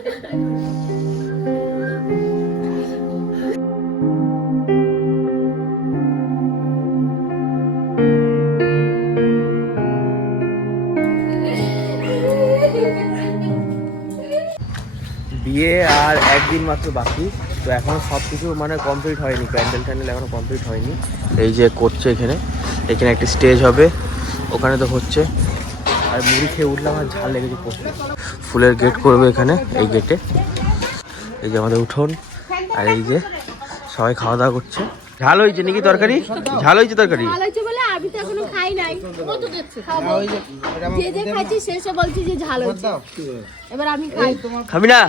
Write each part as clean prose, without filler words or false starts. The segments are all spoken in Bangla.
বিয়ে আর একদিন মাত্র বাকি, তো এখনো সব কিছু মানে কমপ্লিট হয়নি, প্যান্ডেল ট্যান্ডেল এখনো কমপ্লিট হয়নি। এই যে করছে এখানে একটা স্টেজ হবে, ওখানে তো হচ্ছে। আর মুড়ি খেয়ে উঠলাম আর ঝাল লেগেছে প্রচুর। ফুলের গেট করবে এখানে, এই গেটে। এই যে আমাদের উঠোন, আর এই যে সবাই খাওয়া দাওয়া করছে। ঝাল হয়েছে নাকি তরকারি? ঝাল হয়েছে তরকারি? ঝাল হয়েছে বলে আমি তো এখনো খাই নাই। ও তো দেখছে খাবো, যে যে খাইছে শেষে বলছি যে ঝাল হয়েছে। এবার আমি খাই। খাবি না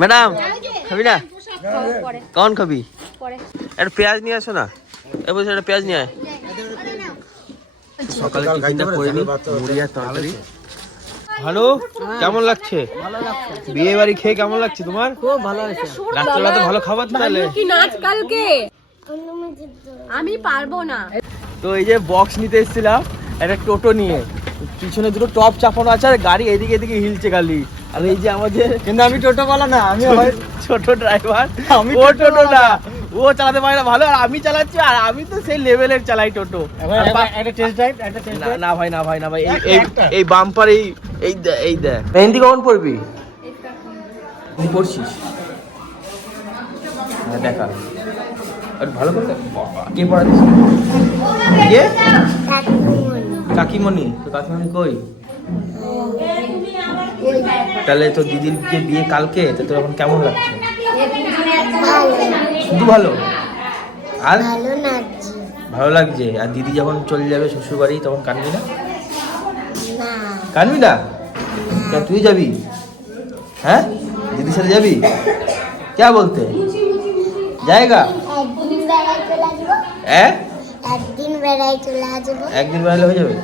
ম্যাডাম? খাবি না? কোন খাবি? পরে একটা পেঁয়াজ নিয়ে আসো না। এবার একটা পেঁয়াজ নিয়ে আয়। সকালে টিফিনটা করে নি, মুড়ি আর তরকারি। ভালো, কেমন লাগছে? বিয়ে বাড়ি খেয়ে কেমন লাগছে তোমার? খুব ভালো লাগছে। রাত্রেবেলা তো ভালো খাবার তাহলে। কি নাচ কালকে? আমি পারবো না। তো এই যে বক্স নিতে এসেছিলাম একটা টোটো নিয়ে, পিছনে দুটো টপ চাপানো আছে আর গাড়ি এদিকে এদিকে হিলছে খালি। আর এই যে আমাদের, কিন্তু আমি টোটো বলা না, আমি ছোট ড্রাইভার। ও টোটো না, ও চালাতে পারে না ভালো, আর আমি চালাচ্ছি, আর আমি তো সেই লেভেলের চালাই টোটো। না ভাই, না ভাই, না ভাই, এই বাম্পার, এই দেখ। মেহেন্দি কখন পড়বি? তুই পড়ছিস? দেখা ভালো করে কে পড়াচ্ছিস? কে? কাকিমণি। তো কাকিমণি কই? তাহলে তো দিদির যে বিয়ে কালকে, তো তোর এখন কেমন লাগছে? শুধু ভালো? আর ভালো লাগছে? আর দিদি যখন চলে যাবে শ্বশুর বাড়ি তখন কাঁদবি না? কাঁদবি না? কেন, তুই যাবি? হ্যাঁ, দিদির সাথে যাবি? কে বলতে জায়গা? একদিন বেড়ালে হয়ে যাবে।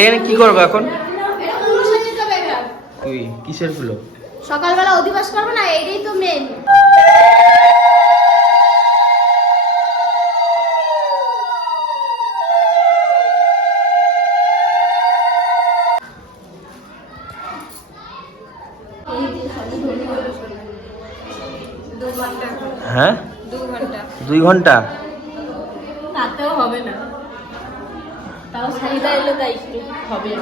এখানে কি করবো এখন? তুই কিসের ফুলো? সকালবেলা অধিবাস করবো না, এইটাই তো মেন। হ্যাঁ, 2 ঘন্টা। তাতেও হবে না, তাও সাইডা এলো তাই একটু হবে।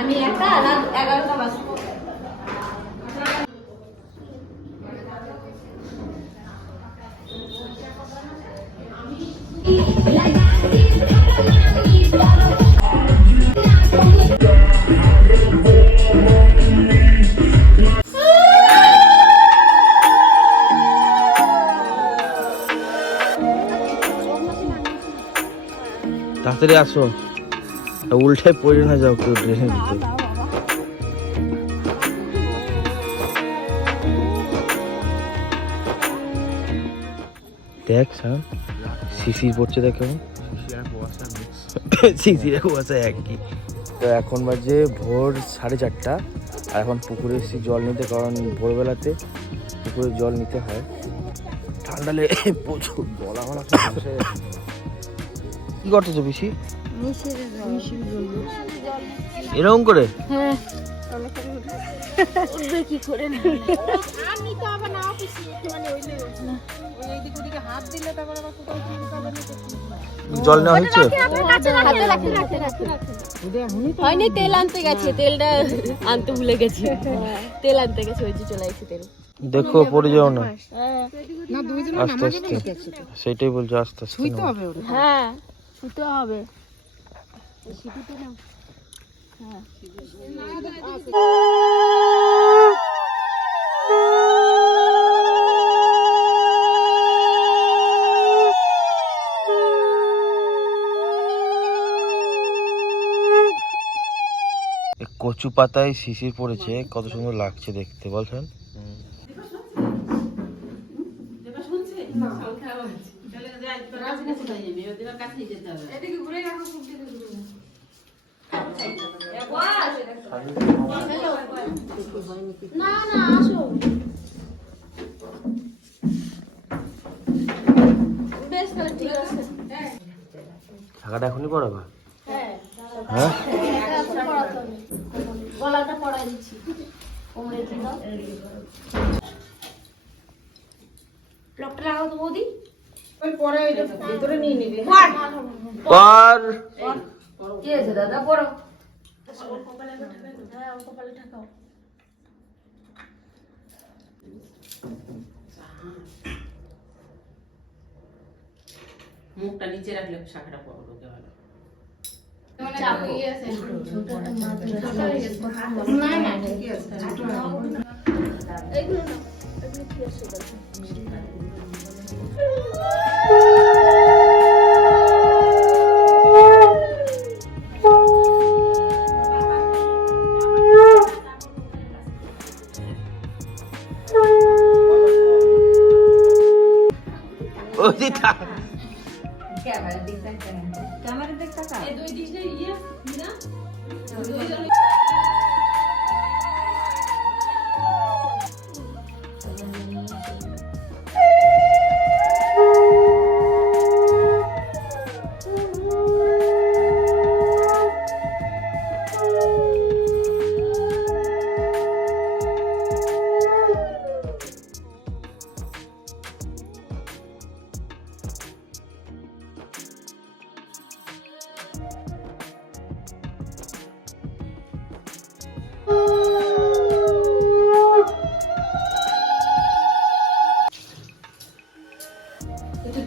আমি একা রাত 11টা বাজবে। তাড়াতাড়ি আসো, উল্টে পড়ে না যাও কেউ ড্রেনের ভিতরে। দেখ শিশির পড়ছে, দেখ কেমন শিশির কুয়াশা একই। তো এখন বাজে ভোর 4:30, আর এখন পুকুরে এসেছি জল নিতে, কারণ ভোরবেলাতে পুকুরে জল নিতে হয়। ঠান্ডা লেগে প্রচুর গলা কি করতেছো পিসি? এরকম করে? হ্যাঁ, কি করে না? আমি তো আবার না পিসি, মানে ওইলে না, ওই এইদিকে ওদিকে হাত দিলে তারপর আবার কোথাও চিন্তা হবে না। জল নেওয়া হয়েছে? হয়নি, তেল আনতে গেছে, তেলটা আনতে ভুলে গেছি। তেল আনতে গেছে, ওই যে চলে আসছে তেল। দেখো পড়ে যাও না, আস্তে আস্তে। সেটাই বলছো, আস্তে আস্তে। হ্যাঁ, শুতে হবে। কচু পাতায় শিশির পড়েছে, কত সুন্দর লাগছে দেখতে, বলছেন? না না, আসো। বেশ, তাহলে ঠিক আছে। টাকাটা এখনই পড়াবা? হ্যাঁ, হ্যাঁ, পড়াতে হবে। গলাটা পড়াই দিচ্ছি কোমরে দাও লকটা লাগাও তো বৌদি ওই পরে এটা ভিতরে নিয়ে নিবি পর কি আছে দাদা পড়ো কপালে ঠাকাও হ্যাঁ কপালে ঠাকাও মুখটা নিচে রাখলে শাখাটা বড় ঢোকে ভালো না না ঠিকই আছে এইগুলো না এগুলো কি আছে ক্যামেরা দেখ টাকা এই দুই দিশে ইয়ে না দুই জন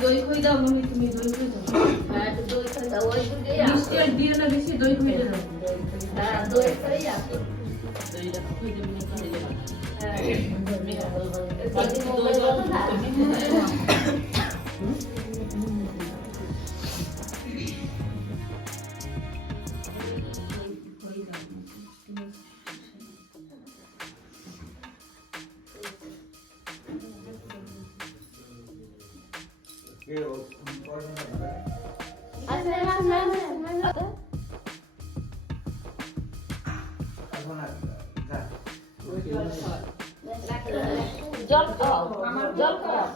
দই খই দাও মমি তুমি দই খই দাও হ্যাঁ দই খই দাও ওই দুধে মিষ্টি আর দিয়ে না বেশি দই খই দাও হ্যাঁ দই খই আছে দইটা খই দেব না খেয়ে দেব হ্যাঁ বাকি মোবাইল দাও না জল খাও জল খাও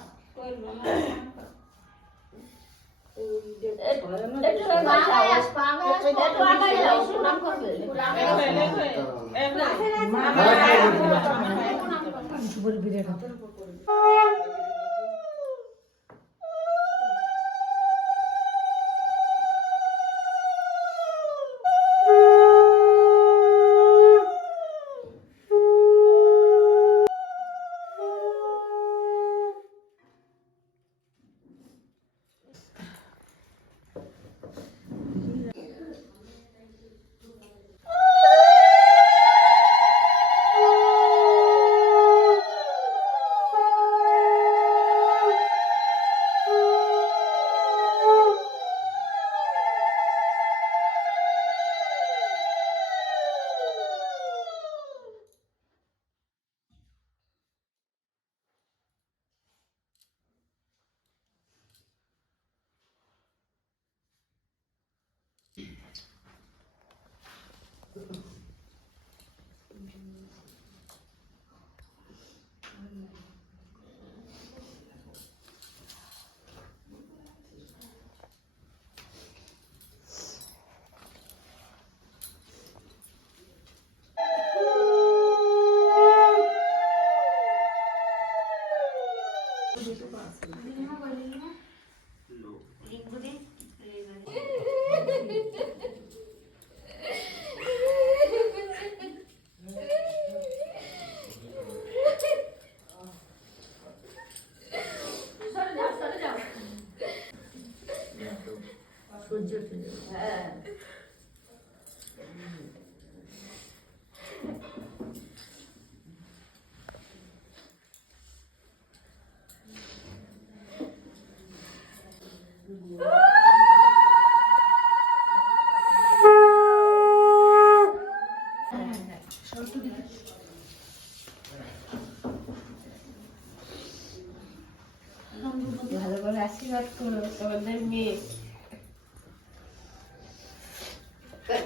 ভালো করে আশীর্বাদ করো তোমাদের মেয়ে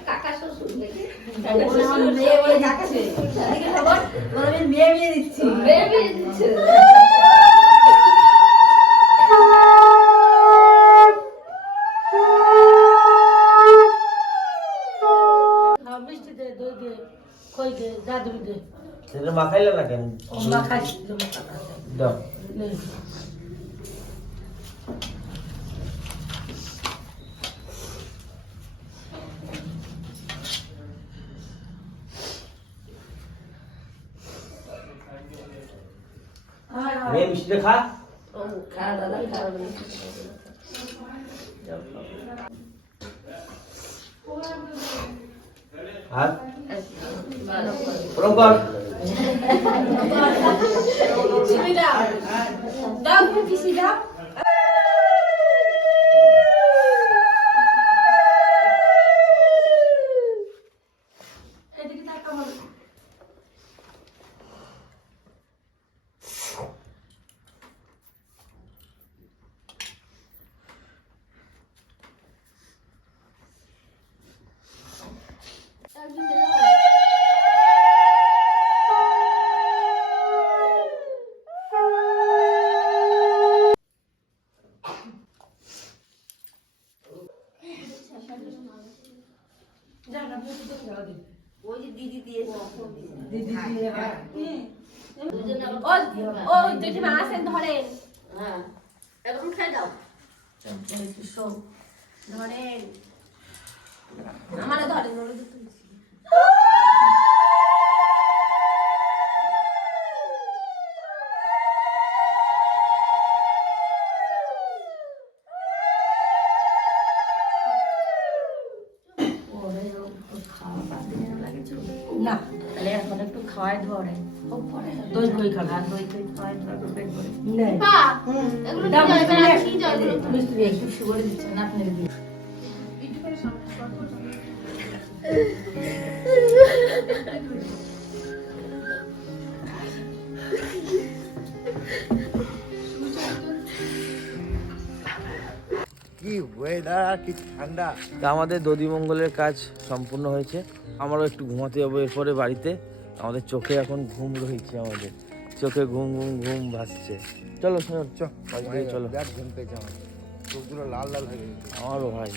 কাকা শ্বশুর মেয়ে দিচ্ছি মিষ্টি দে দই দে কই দে যা দিবি দে সেটা মাখাইলে না কেন? ও মাখাই দিবি দাও। নে মেয়ে মিষ্টি খা। ও খা দাদা খা আর প্রকর চিনি দাও দাও কিছু দাও এদিকে তাকা বল ওই যে দিদি দিয়েছে দিদি দিয়ে ও জেঠিমা আসেন ধরেন হ্যাঁ এখন খাই দাও শোন ধরেন আমারে ধরেন ওরে তো তুলছি না তাহলে এখন একটু খাওয়াই ধরে দই কই খাবে আর দই দই খাওয়াই ধরে পেট ভরে নে পা এগুলো দাও, কি মিষ্টি যাবে নে। না কি যাবে মিষ্টি একটু সুগারে দিচ্ছে না আপনি দিয়ে কি ওয়েদার, কি ঠান্ডা। তা আমাদের দধিমঙ্গলের কাজ সম্পূর্ণ হয়েছে। আমারও একটু ঘুমাতে যাবো এরপরে বাড়িতে। আমাদের চোখে এখন ঘুম রয়েছে, আমাদের চোখে ঘুম ঘুম ঘুম ভাসছে। চলো চলো চলো ঘুম পেয়েছে আমার, চোখগুলো লাল লাল হয়ে গেছে। আমারও ভাই।